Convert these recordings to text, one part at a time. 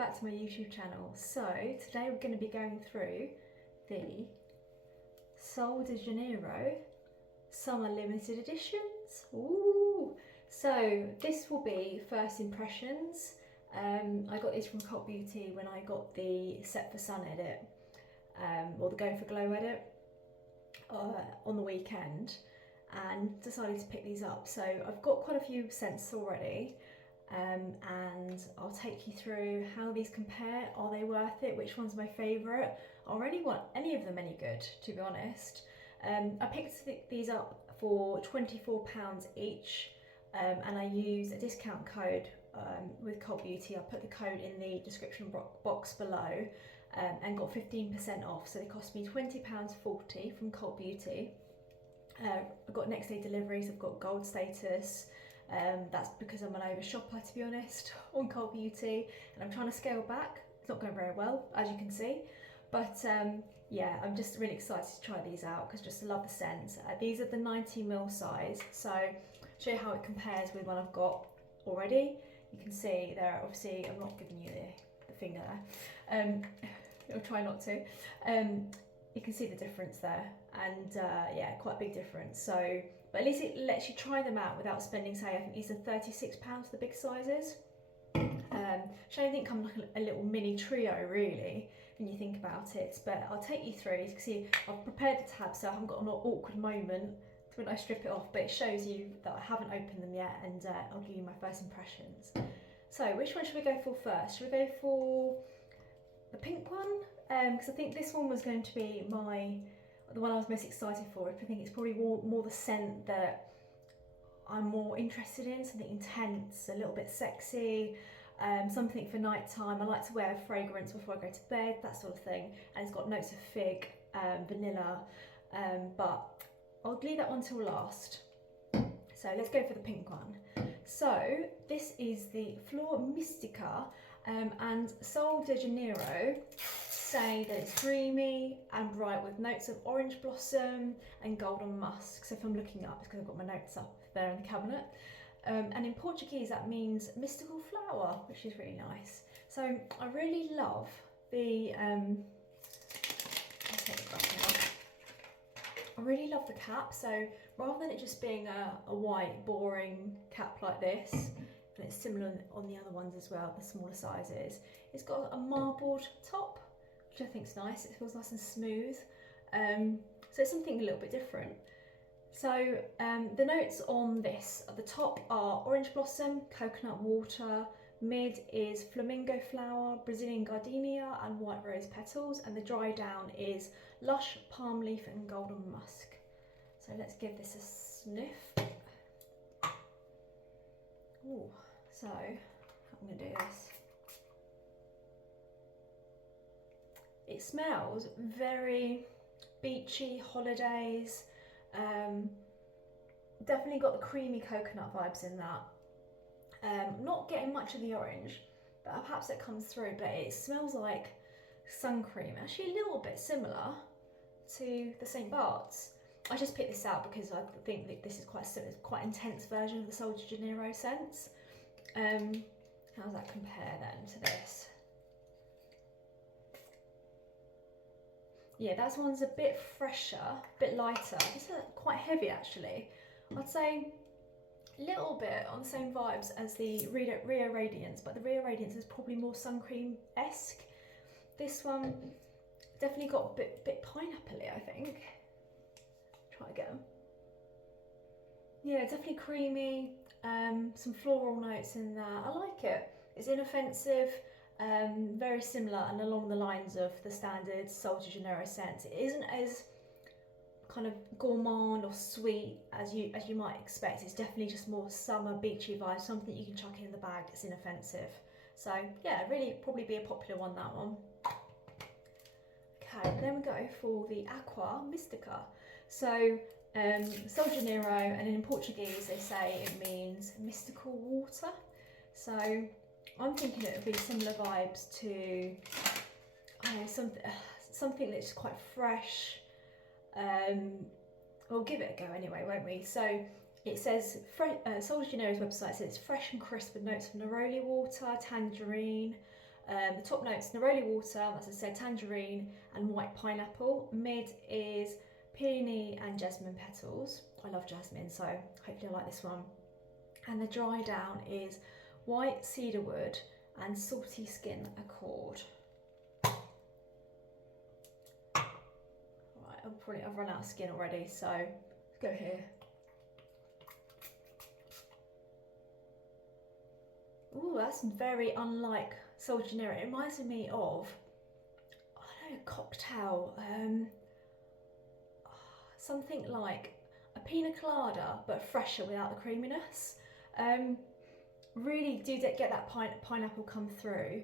back to my YouTube channel. So today we're going to be going through the Sol de Janeiro Summer Limited Editions. Ooh! So this will be first impressions. I got these from Cult Beauty when I got the Set for Sun edit, or the Go for Glow edit on the weekend, and decided to pick these up. So I've got quite a few scents already. And I'll take you through how these compare. Are they worth it? Which one's my favourite? I really want any of them any good, to be honest. I picked these up for £24 each, and I used a discount code with Cult Beauty. I'll put the code in the description box below, and got 15% off. So they cost me £20.40 from Cult Beauty. I've got next day deliveries. I've got gold status. That's because I'm an over shopper, to be honest, on Cult Beauty, and I'm trying to scale back. It's not going very well, as you can see, but yeah, I'm just really excited to try these out because just love the scent. These are the 90ml size, so I'll show you how it compares with one I've got already. You can see there, obviously I'm not giving you the finger there, I'll try not to. You can see the difference there, and yeah, quite a big difference. So, but at least it lets you try them out without spending, say, I think these are £36 for the big sizes. Which I think come like a little mini trio, really, when you think about it. But I'll take you through. As you can see, I've prepared the tab, so I haven't got an awkward moment when I strip it off, but it shows you that I haven't opened them yet, and I'll give you my first impressions. So, which one should we go for first? Should we go for the pink one? Because I think this one was going to be the one I was most excited for. I think it's probably more the scent that I'm more interested in, something intense, a little bit sexy, something for night time. I like to wear fragrance before I go to bed, that sort of thing. And it's got notes of fig, vanilla, but I'll leave that one till last. So let's go for the pink one. So this is the Flor Mystica, and Sol de Janeiro say that it's dreamy and bright with notes of orange blossom and golden musk. So if I'm looking up, it's because I've got my notes up there in the cabinet. And in Portuguese that means mystical flower, which is really nice. So I really love the, I'll take the brush now. I really love the cap. So rather than it just being a white boring cap like this, and it's similar on the other ones as well, the smaller sizes, it's got a marbled top, which I think is nice. It feels nice and smooth. So it's something a little bit different. So the notes on this at the top are orange blossom, coconut water, mid is flamingo flower, Brazilian gardenia and white rose petals, and the dry down is lush palm leaf and golden musk. So let's give this a sniff. Ooh, so I'm going to do this. It smells very beachy, holidays. Definitely got the creamy coconut vibes in that. Not getting much of the orange, but perhaps it comes through. But it smells like sun cream. Actually, a little bit similar to the St Barts. I just picked this out because I think that this is quite intense version of the Sol de Janeiro scents. How does that compare then to this? Yeah, that one's a bit fresher, a bit lighter. This is quite heavy actually. I'd say a little bit on the same vibes as the Rio Radiance, but the Rio Radiance is probably more sun cream-esque. This one definitely got a bit pineapple-y, I think. Try again. Yeah, definitely creamy, some floral notes in there. I like it. It's inoffensive. Very similar and along the lines of the standard Sol de Janeiro scents. It isn't as kind of gourmand or sweet as you might expect. It's definitely just more summer beachy vibe, something you can chuck in the bag that's inoffensive. So yeah, really probably be a popular one, that one. Okay, then we go for the Aqua Mystica. So Sol de Janeiro, and in Portuguese they say it means mystical water. So I'm thinking it would be similar vibes to, I don't know, something that's quite fresh. We'll give it a go anyway, won't we? So it says, Sol de Janeiro's website says it's fresh and crisp with notes of neroli water, tangerine, The top notes, neroli water, as I said, tangerine and white pineapple. Mid is peony and jasmine petals. I love jasmine, so hopefully I like this one. And the dry down is white cedarwood and salty skin accord. Right, I've run out of skin already, so let's go here. Ooh, that's very unlike Sol de Janeiro. It reminds me of, I don't know, a cocktail, something like a pina colada, but fresher without the creaminess. Really do get that pineapple come through,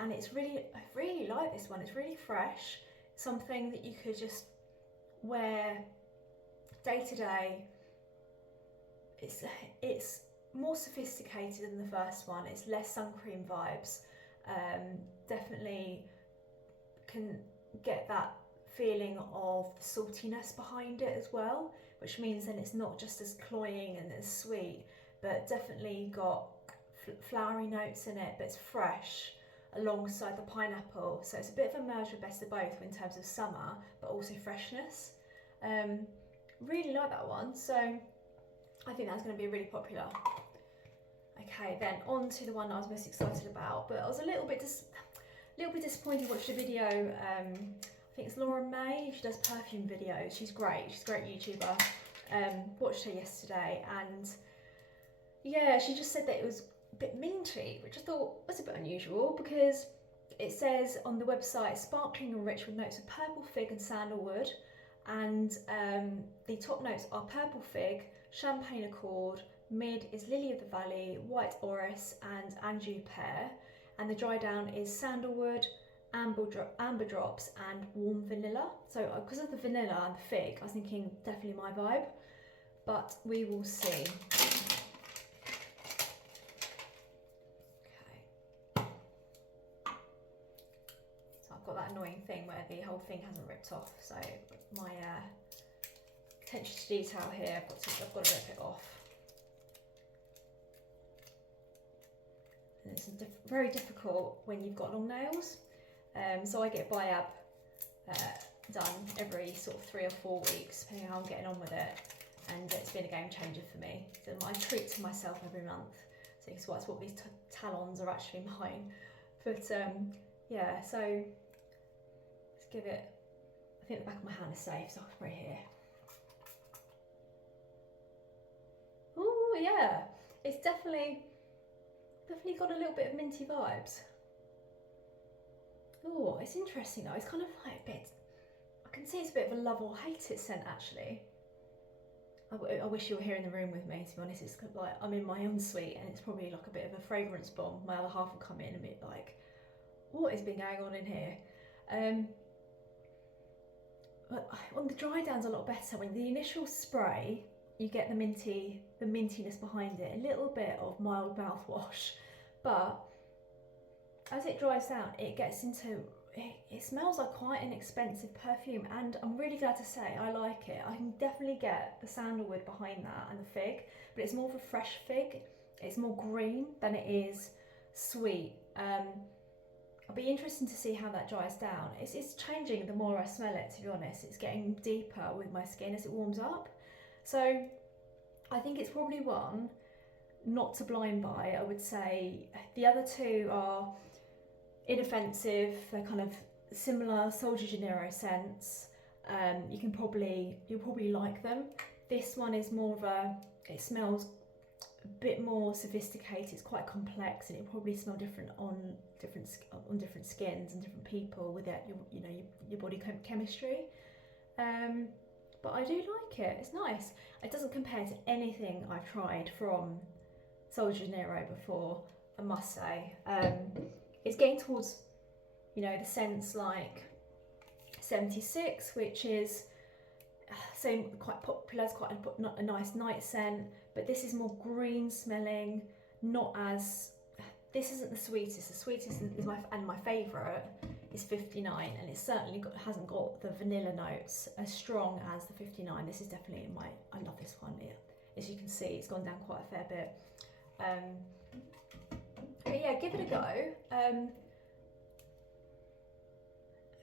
and it's really, I really like this one. It's really fresh, something that you could just wear day to day. It's more sophisticated than the first one. It's less sun cream vibes. Definitely can get that feeling of the saltiness behind it as well, which means then it's not just as cloying and as sweet, but definitely got flowery notes in it, but it's fresh alongside the pineapple. So it's a bit of a merge of best of both in terms of summer, but also freshness. Really like that one. So I think that's going to be really popular. Okay, then on to the one that I was most excited about, but I was a little bit disappointed to watch the video. I think it's Laurent. She does perfume videos. She's great. She's a great YouTuber. Watched her yesterday, and yeah, she just said that it was a bit minty, which I thought was a bit unusual because it says on the website sparkling and rich with notes of purple fig and sandalwood, and the top notes are purple fig, champagne accord, mid is lily of the valley, white orris and anjou pear, and the dry down is sandalwood, amber drops and warm vanilla. So because of the vanilla and the fig, I was thinking definitely my vibe, but we will see. Okay, so I've got that annoying thing where the whole thing hasn't ripped off, so my attention to detail here, I've got to rip it off. And it's very difficult when you've got long nails. So I get biab done every sort of 3 or 4 weeks, depending on how I'm getting on with it, and it's been a game changer for me. So I treat to myself every month, so that's what these talons are actually mine. But yeah, so let's give it, I think the back of my hand is safe, so I'll spray here. Oh yeah, it's definitely got a little bit of minty vibes. Oh, it's interesting though. It's kind of like a bit, I can see it's a bit of a love or hate it scent actually. I wish you were here in the room with me, to be honest. It's like I'm in my own suite and it's probably like a bit of a fragrance bomb. My other half will come in and be like, what has been going on in here? But on the dry down's a lot better. When the initial spray, you get the mintiness behind it, a little bit of mild mouthwash, but as it dries down, it gets into, it smells like quite an expensive perfume, and I'm really glad to say I like it. I can definitely get the sandalwood behind that and the fig, but it's more of a fresh fig. It's more green than it is sweet. I'll be interested to see how that dries down. It's changing the more I smell it, to be honest. It's getting deeper with my skin as it warms up. So I think it's probably one not to blind buy. I would say the other two are inoffensive. They're kind of similar Sol de Janeiro scents. You'll probably like them. This one is more of a, it smells a bit more sophisticated. It's quite complex, and it'll probably smell different on different skins and different people with it. Your body chemistry. But I do like it. It's nice. It doesn't compare to anything I've tried from Sol de Janeiro before, I must say. It's getting towards, the scents like 76, which is quite popular. It's quite a nice night scent, but this is more green smelling. This isn't the sweetest. The sweetest is my favourite is 59, and it certainly hasn't got the vanilla notes as strong as the 59. This is definitely I love this one. As you can see, it's gone down quite a fair bit. But yeah, give it a go.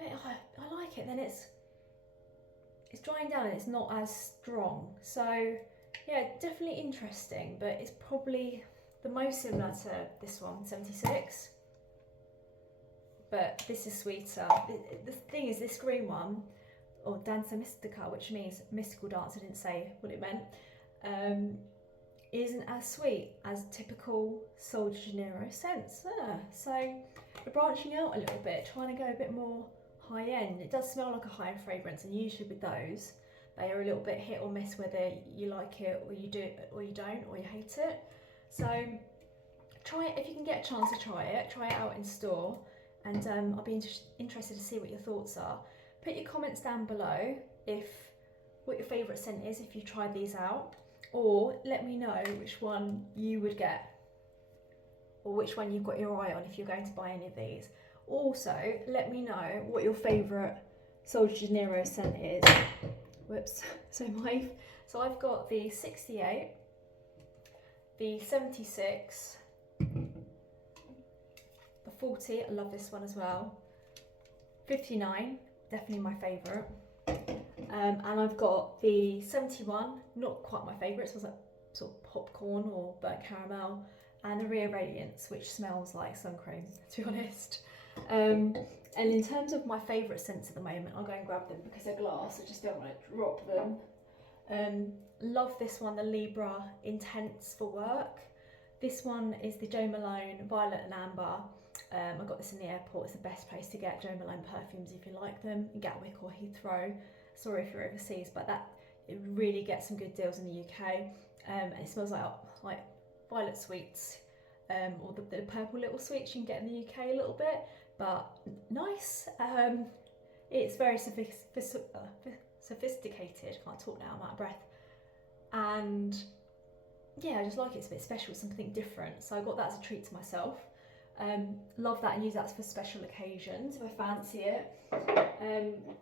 I like it. Then it's drying down and it's not as strong. So yeah, definitely interesting, but it's probably the most similar to this one, 76. But this is sweeter. The thing is, this green one, or Danza Mystica, which means mystical dance, I didn't say what it meant, isn't as sweet as typical Sol de Janeiro scents. So we're branching out a little bit, trying to go a bit more high end. It does smell like a high end fragrance, and usually with those, they are a little bit hit or miss whether you like it or you do, or you don't, or you hate it. So try it if you can get a chance to try it out in store, and I'll be interested to see what your thoughts are. Put your comments down below what your favourite scent is if you've tried these out, or let me know which one you would get, or which one you've got your eye on if you're going to buy any of these. Also, let me know what your favourite Sol de Janeiro scent is. Whoops. So I've got the 68, the 76, the 40, I love this one as well, 59, definitely my favourite, and I've got the 71, not quite my favourite, it smells like sort of popcorn or burnt caramel, and the Rio Radiance, which smells like sun cream, to be honest. And in terms of my favourite scents at the moment, I'll go and grab them because they're glass, I just don't want to drop them. Love this one, the Libre Intense for Work. This one is the Jo Malone Violet and Amber. I got this in the airport. It's the best place to get Jo Malone perfumes if you like them, in Gatwick or Heathrow. Sorry if you're overseas, but it really gets some good deals in the UK. And it smells like violet sweets, or the purple little sweets you can get in the UK a little bit, but nice. It's very sophisticated. Can't talk now, I'm out of breath. And yeah, I just like it. It's a bit special, something different. So I got that as a treat to myself. Love that and use that for special occasions if I fancy it.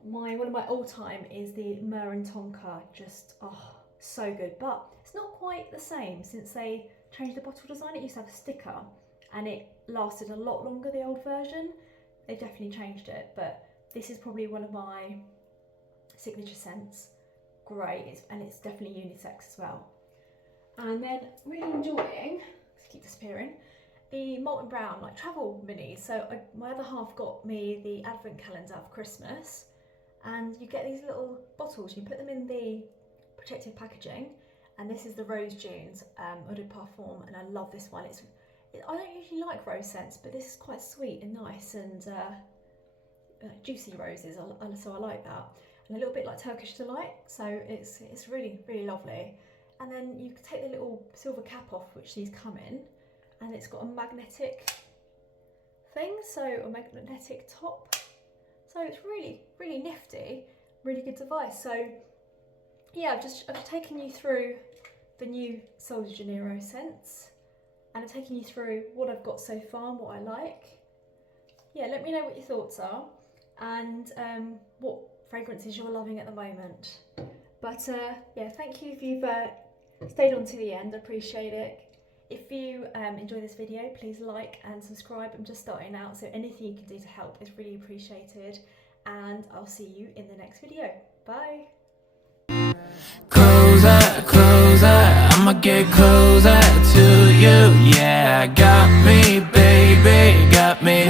One of my all-time is the Myrrh and Tonka. Just so good, but it's not quite the same since they changed the bottle design. It used to have a sticker and it lasted a lot longer, the old version. They've definitely changed it, but this is probably one of my signature scents. Great, and it's definitely unisex as well. And then really enjoying, keep disappearing, the Molton Brown like travel minis. So my other half got me the advent calendar for Christmas, and you get these little bottles, you put them in the protective packaging, and this is the Rose Dunes Eau de Parfum, and I love this one. I don't usually like rose scents, but this is quite sweet and nice, and juicy roses, so I like that. And a little bit like Turkish Delight, so it's really, really lovely. And then you can take the little silver cap off, which these come in, and it's got a magnetic thing, so a magnetic top. So it's really, really nifty, really good device. So yeah, I've just taken you through the new Sol de Janeiro scents, and I'm taking you through what I've got so far and what I like. Yeah, let me know what your thoughts are, and what fragrances you're loving at the moment. But yeah, thank you if you've stayed on to the end, I appreciate it. If you enjoy this video, please like and subscribe. I'm just starting out, so anything you can do to help is really appreciated, and I'll see you in the next video. Bye. Closer, closer, I'ma get closer to you. Yeah, got me, baby, got me